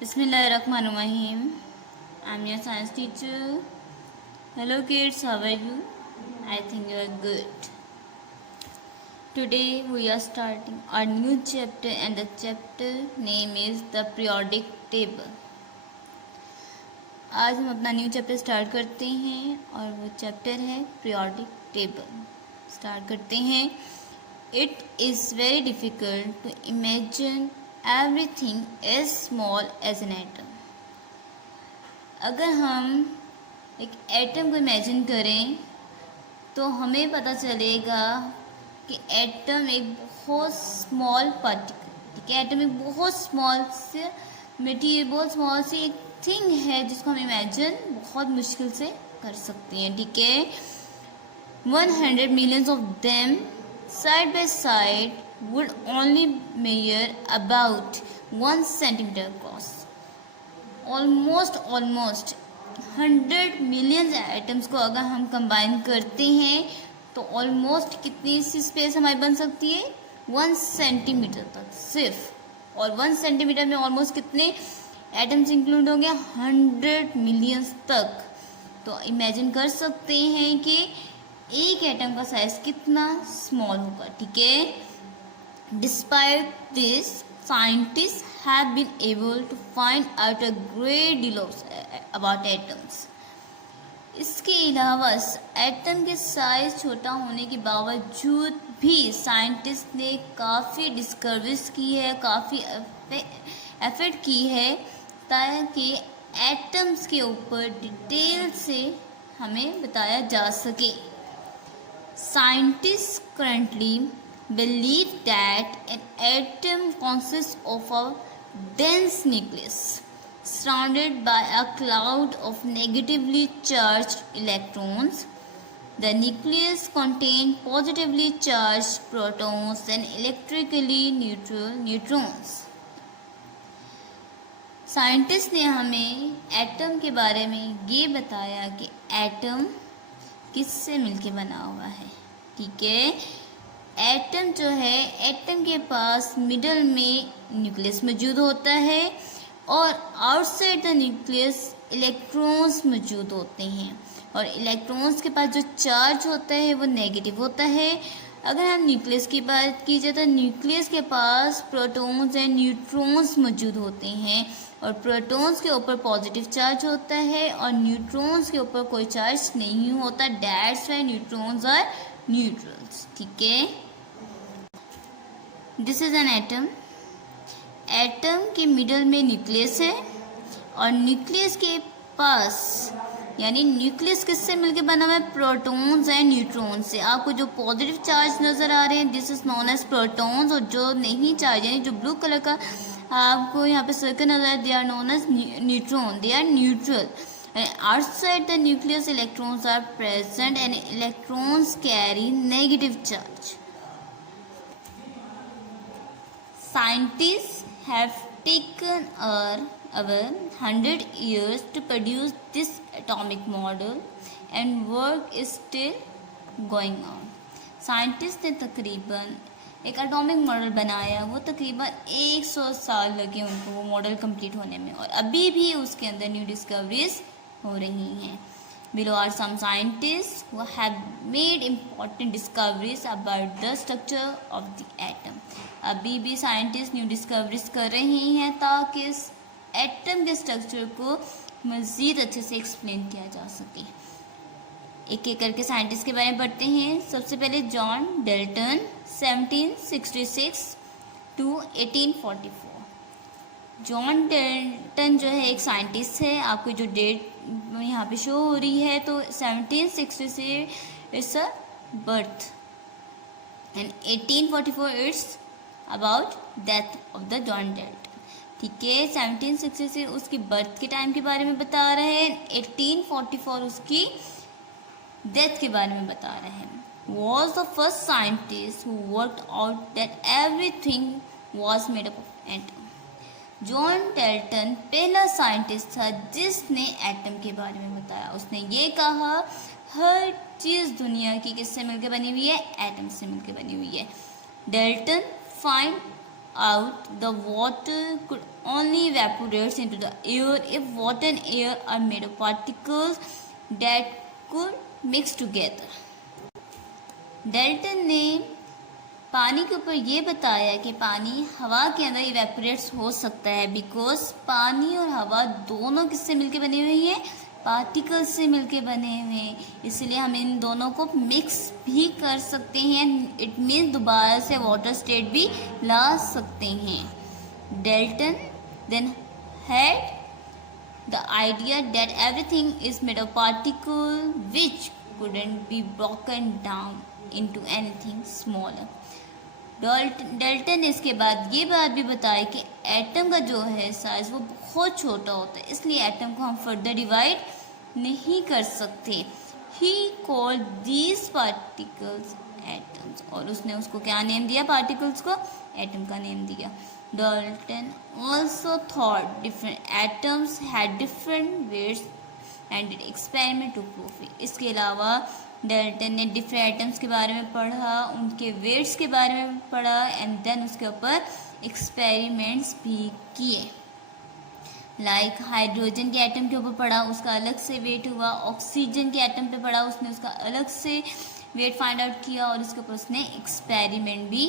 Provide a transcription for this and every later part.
Bismillahirrahmanirrahim. I'm your science teacher. Hello kids, how are you? I think you are good. Today we are starting our new chapter and the chapter name is the periodic table. आज हम अपना new chapter start करते हैं और वो chapter है periodic table. Start करते हैं। It is very difficult to imagine everything as small as an atom. अगर हम एक एटम को इमेजिन करें तो हमें पता चलेगा कि एटम एक बहुत स्मॉल पार्टिकल, ठीक है, एटम एक बहुत स्मॉल से मटीरियल, बहुत स्मॉल सी एक थिंग है जिसको हम इमेजिन बहुत मुश्किल से कर सकते हैं, ठीक है। 100 millions of them side by side would only measure about 1 centimeter across. Almost 100 millions atoms को अगर हम कंबाइन करते हैं तो ऑलमोस्ट कितनी सी स्पेस हमारी बन सकती है? 1 सेंटीमीटर तक सिर्फ। और 1 सेंटीमीटर में ऑलमोस्ट कितने एटम्स इंक्लूड होंगे? 100 मिलियंस तक। तो इमेजिन कर सकते हैं कि एक एटम का साइज कितना स्मॉल होगा, ठीक है। Despite this scientist have been able to find out a great deal about atoms. इसके अलावा एटम के साइज छोटा होने के बावजूद भी साइंटिस्ट ने काफ़ी डिस्कवरीज की है, काफ़ी एफर्ट की है ताकि एटम्स के ऊपर डिटेल से हमें बताया जा सके। Scientists currently believe that an atom consists of a dense nucleus surrounded by a cloud of negatively charged electrons. The nucleus contains positively charged protons and electrically neutral neutrons. Scientist ने हमें atom के बारे में ये बताया कि atom किससे मिलके बना हुआ है, ठीक है। एटम जो है, एटम के पास मिडल में न्यूक्लियस मौजूद होता है और आउटसाइड द न्यूक्लियस इलेक्ट्रॉन्स मौजूद होते हैं और इलेक्ट्रॉन्स के पास जो चार्ज होता है वो नेगेटिव होता है। अगर हम न्यूक्लियस की बात की जाए तो न्यूक्लियस के पास प्रोटॉन्स एंड न्यूट्रॉन्स मौजूद होते हैं और प्रोटॉन्स के ऊपर पॉजिटिव चार्ज होता है और न्यूट्रॉन्स के ऊपर कोई चार्ज नहीं होता। That's why neutrons are neutrals, ठीक है। This is an atom. Atom के मिडल में न्यूक्लियस है और न्यूक्लियस के पास, यानी न्यूक्लियस किससे मिलके बना हुआ है? प्रोटॉन्स एंड न्यूट्रॉन्स से। आपको जो पॉजिटिव चार्ज नजर आ रहे हैं this is known as protons और जो नहीं चार्ज यानी जो ब्लू कलर का आपको यहाँ पे सर्कल नजर आए they are known as neutron, they are neutral. Outside the nucleus electrons are present and electrons carry negative charge. Scientists have taken over 100 years to produce this atomic model and work is still going on. Scientists ने तकरीबन एक atomic model बनाया, वो तकरीबन 100 साल लगे उनको वो मॉडल कंप्लीट होने में और अभी भी उसके अंदर न्यू डिस्कवरीज हो रही हैं। Below are some scientists who have made important discoveries about the structure of the atom. अभी भी साइंटिस्ट न्यू डिस्कवरीज कर रहे हैं ताकि इस एटम के स्ट्रक्चर को मज़ीद अच्छे से एक्सप्लेन किया जा सके। एक एक करके साइंटिस्ट के बारे में पढ़ते हैं। सबसे पहले John Dalton 1766 to 1844। John Dalton जो है एक साइंटिस्ट है। आपको जो डेट यहाँ पे शो हो रही है तो 1766 it's a birth and 1844 it's about death of the John Dalton, ठीक है। 1766 उसकी बर्थ के टाइम के बारे में बता रहे हैं, 1844 उसकी डेथ के बारे में बता रहे हैं। Was the first scientist who worked out that everything was made up of atom. John Dalton पहला साइंटिस्ट था जिसने एटम के बारे में बताया। उसने ये कहा हर चीज़ दुनिया की किससे मिलकर बनी हुई है? एटम से मिलकर बनी हुई है। Dalton find out the water could only evaporates into the air if water and air are made of particles that could mix together. Dalton ने पानी के ऊपर ये बताया कि पानी हवा के अंदर इवेपोरेट्स हो सकता है बिकॉज पानी और हवा दोनों किससे मिलके बनी हुई है, पार्टिकल्स से मिलके बने हुए हैं, इसलिए हम इन दोनों को मिक्स भी कर सकते हैं. इट मीन्स दोबारा से वाटर स्टेट भी ला सकते हैं. Dalton then had the idea that everything is made of particle which couldn't be broken down into anything smaller. Dalton ने इसके बाद ये बात भी बताई कि एटम का जो है साइज वो बहुत छोटा होता है, इसलिए एटम को हम फर्दर डिवाइड नहीं कर सकते. He called these particles atoms, और उसने उसको क्या नेम दिया, पार्टिकल्स को एटम का नेम दिया. Dalton also thought different atoms had different weights and did experiment to prove it. इसके अलावा डेल्टन ने डिफरेंट एटम्स के बारे में पढ़ा, उनके वेट्स के बारे में पढ़ा एंड देन उसके ऊपर एक्सपेरिमेंट्स भी किए. लाइक हाइड्रोजन के एटम के ऊपर पढ़ा, उसका अलग से वेट हुआ. ऑक्सीजन के एटम पे पढ़ा, उसने उसका अलग से वेट फाइंड आउट किया और उसके ऊपर उसने एक्सपेरिमेंट भी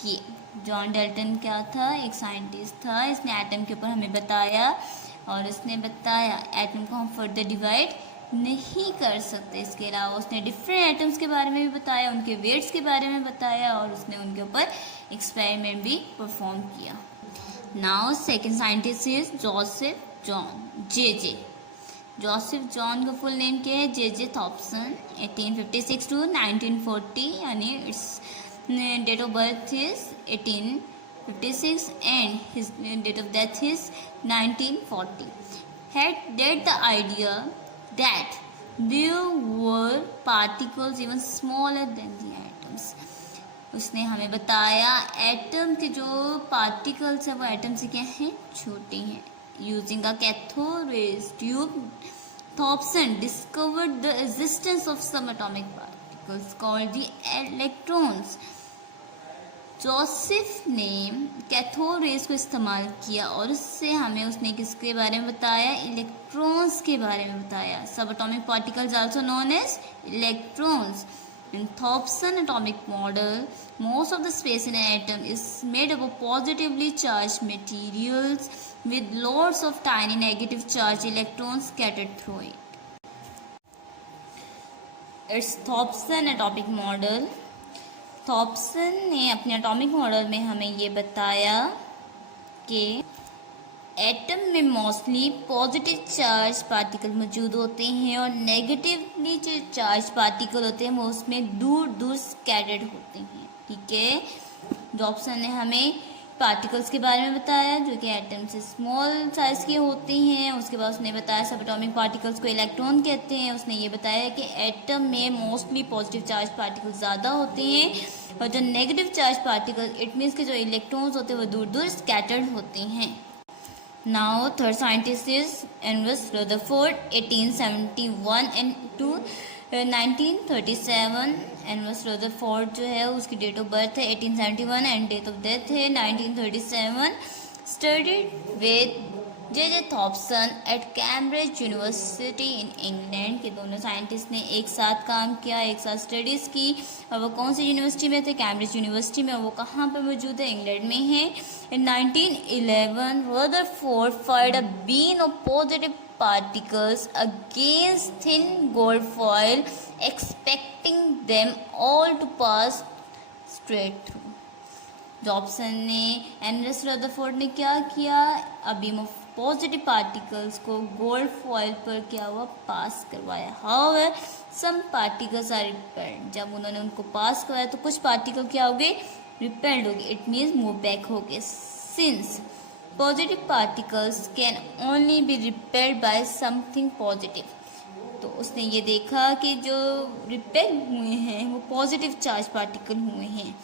किए. जॉन डेल्टन क्या था, एक साइंटिस्ट था. इसने एटम के ऊपर हमें बताया और उसने बताया एटम को हम फर्दर डिवाइड नहीं कर सकते. इसके अलावा उसने डिफरेंट एटम्स के बारे में भी बताया, उनके वेट्स के बारे में बताया और उसने उनके ऊपर एक्सपेरिमेंट भी परफॉर्म किया. Now second scientist is Joseph John J. Joseph John का फुल नेम क्या है, जे थॉम्पसन. 1856 to 1940 यानी it's date of birth is 1856 and his date of death is 1940. Had the idea that there were particles even smaller than the atoms. उसने हमें बताया atom के जो particles है वो एटम से क्या हैं, छोटे हैं. Using a cathode rays tube, Thompson discovered the existence of some atomic particles called the electrons. Joseph ने कैथोड रेज को इस्तेमाल किया और उससे हमें उसने किसके बारे में बताया, इलेक्ट्रॉन्स के बारे में बताया. Subatomic particles also known as electrons. In Thomson atomic model, most of the space in an atom is made up of positively charged materials with lots of tiny negative charge electrons scattered through it. It's Thomson atomic model. Thompson ने अपने atomic model में हमें ये बताया कि atom में mostly positive charge particle मौजूद होते हैं और नेगेटिवली जो चार्ज पार्टिकल होते हैं वो उसमें दूर दूर स्कैटर्ड होते हैं. ठीक है, थॉम्पसन ने हमें पार्टिकल्स के बारे में बताया जो कि एटम से स्मॉल साइज के होते हैं. उसके बाद उसने बताया सब एटॉमिक पार्टिकल्स को इलेक्ट्रॉन कहते हैं. उसने ये बताया कि एटम में मोस्टली पॉजिटिव चार्ज पार्टिकल्स ज़्यादा होते हैं और जो negative charge particles it means के जो इलेक्ट्रॉन्स होते हैं वो दूर दूर स्कैटर्ड होते हैं. Now third scientist is Enrich Rutherford. 1871 and to 1937. Enrich Rutherford जो है उसकी डेट ऑफ बर्थ है 1871 एंड डेट ऑफ डेथ है 1937. Studied with J Thomson at Cambridge University in England. के दोनों साइंटिस्ट ने एक साथ काम किया, एक साथ स्टडीज़ की और वो कौन सी यूनिवर्सिटी में थे, कैम्ब्रिज यूनिवर्सिटी में. वो कहाँ पर मौजूद है, इंग्लैंड में है. इन 1911 Rutherford fired a beam of positive particles against thin gold foil expecting them all to pass straight through. Thomson ने एनरिच रदरफोर्ड ने क्या किया, a beam of positive particles को गोल्ड फॉइल पर क्या हुआ, पास करवाया. However some particles are repelled. जब उन्होंने उनको पास करवाया तो कुछ पार्टिकल क्या हो गए, रिपेल्ड हो गए. इट मीन्स मूव बैक हो गए. Since positive particles can only be repelled by something positive. तो उसने ये देखा कि जो रिपेल हुए हैं वो पॉजिटिव चार्ज पार्टिकल हुए हैं.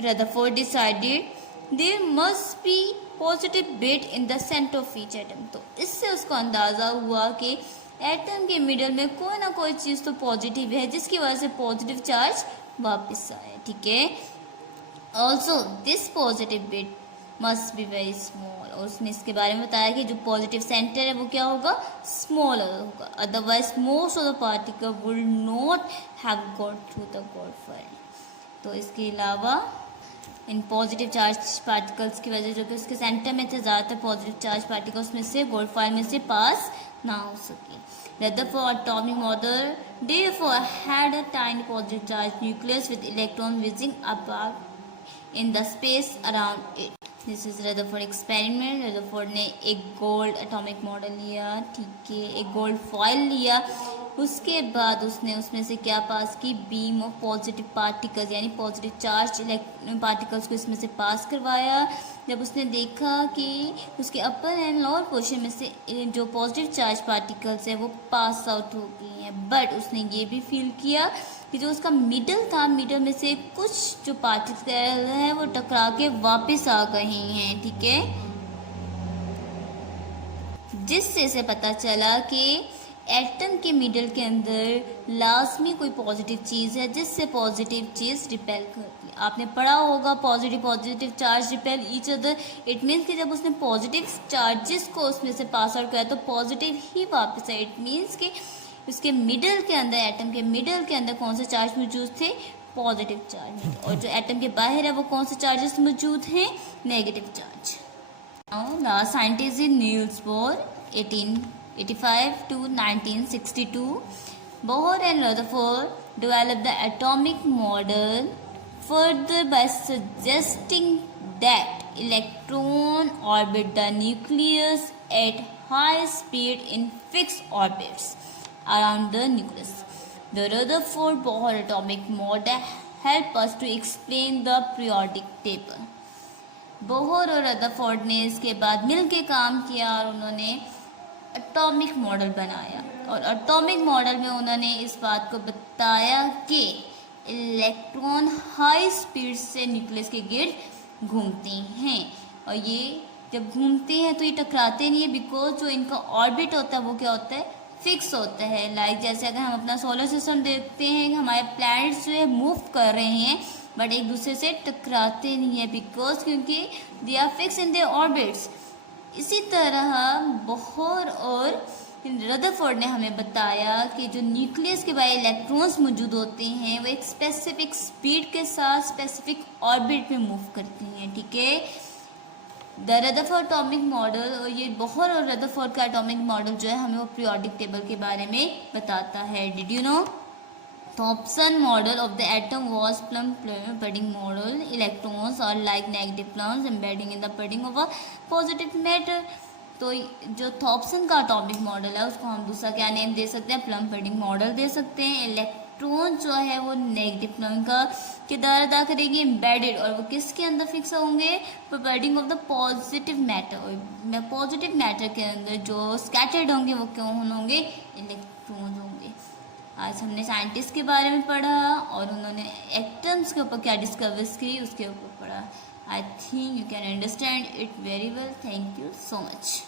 Rutherford decided there must be positive bit in the centre of each atom. तो इससे उसको अंदाज़ा हुआ कि एटम के मिडल में कोई ना कोई चीज़ तो पॉजिटिव है जिसकी वजह से पॉजिटिव चार्ज वापस आए. ठीक है, also this positive bit must be very small, और उसने इसके बारे में बताया कि जो पॉजिटिव सेंटर है वो क्या होगा, स्मॉलर होगा, otherwise most of the particle will not have got through the gold foil. तो इसके अलावा इन पॉजिटिव चार्ज पार्टिकल्स की वजह जो कि उसके सेंटर में थे, ज़्यादातर पॉजिटिव चार्ज पार्टिकल्स में से गोल्ड फॉइल में से पास ना हो सके। Rutherford atomic model therefore had a tiny positive charge nucleus with electrons whizzing about in the space around it. This is Rutherford experiment. Rutherford ने एक गोल्ड एटॉमिक मॉडल लिया, ठीक है, एक गोल्ड फॉइल लिया, उसके बाद उसने उसमें से क्या पास की, बीम ऑफ पॉजिटिव पार्टिकल्स, यानी पॉजिटिव चार्ज पार्टिकल्स को इसमें से पास करवाया। जब उसने देखा कि उसके अपर एंड लोअर पोर्शन में से जो पॉजिटिव चार्ज पार्टिकल्स है वो पास आउट हो गई हैं, बट उसने ये भी फील किया कि जो उसका मिडल था, मिडल में से कुछ जो पार्टिकल है वो टकरा के वापस आ गए हैं, ठीक है, जिससे से पता चला कि एटम के मिडल के अंदर लाजमी कोई पॉजिटिव चीज़ है जिससे पॉजिटिव चीज़ रिपेल करती है। आपने पढ़ा होगा positive charge repel each other, it means कि जब उसने पॉजिटिव चार्जेस को उसमें से पास आउट किया तो पॉजिटिव ही वापस है। इट मीन्स कि उसके मिडल के अंदर, एटम के मिडल के अंदर कौन से चार्ज मौजूद थे, पॉजिटिव चार्ज, और जो एटम के बाहर है वो कौन से चार्जेस मौजूद हैं, negative charge. Now scientist in Niels Bohr 1885 to 1962, Bohr and Rutherford developed the atomic model further by suggesting that electron orbit the nucleus at high speed in fixed orbits around the nucleus. The Rutherford-Bohr atomic model help us to explain the periodic table. Bohr और Rutherford ने इसके बाद मिल के काम किया और उन्होंने atomic model बनाया, और एटॉमिक मॉडल में उन्होंने इस बात को बताया कि इलेक्ट्रॉन हाई स्पीड से न्यूक्लियस के गिर्द घूमते हैं, और ये जब घूमते हैं तो ये टकराते नहीं है, बिकॉज जो इनका ऑर्बिट होता है वो क्या होता है, फिक्स होता है। लाइक जैसे अगर हम अपना सोलर सिस्टम देखते हैं कि हमारे प्लैनेट्स जो है मूव कर रहे हैं बट एक दूसरे से टकराते नहीं है, बिकॉज क्योंकि they are fix in their orbits. इसी तरह बोहर और रदरफोर्ड ने हमें बताया कि जो न्यूक्लियस के बाहर इलेक्ट्रॉन्स मौजूद होते हैं वो एक स्पेसिफिक स्पीड के साथ स्पेसिफिक ऑर्बिट में मूव करते हैं, ठीक है। द रदरफोर्ड एटॉमिक मॉडल, और ये बोहर और रदरफोर्ड का एटॉमिक मॉडल जो है हमें वो पीरियोडिक टेबल के बारे में बताता है। Did you know Thomson model of the atom was plum pudding model. Electrons are like negative plums embedding in the pudding of a positive matter. तो जो थॉम्सन का एटॉमिक मॉडल है उसको हम दूसरा क्या नेम दे सकते हैं, प्लम पुडिंग मॉडल दे सकते हैं। इलेक्ट्रॉन जो है वो नेगेटिव प्लम का किरदार अदा करेगी, एम्बेडेड, और वो किसके अंदर फिक्स होंगे, pudding of the positive matter, और पॉजिटिव मैटर के अंदर जो स्कैटर्ड होंगे वो कौन होंगे, इलेक्ट्रॉन होंगे। आज हमने साइंटिस्ट के बारे में पढ़ा और उन्होंने एटम्स के ऊपर क्या डिस्कवर्स की उसके ऊपर पढ़ा। I think you can understand it very well. Thank you so much.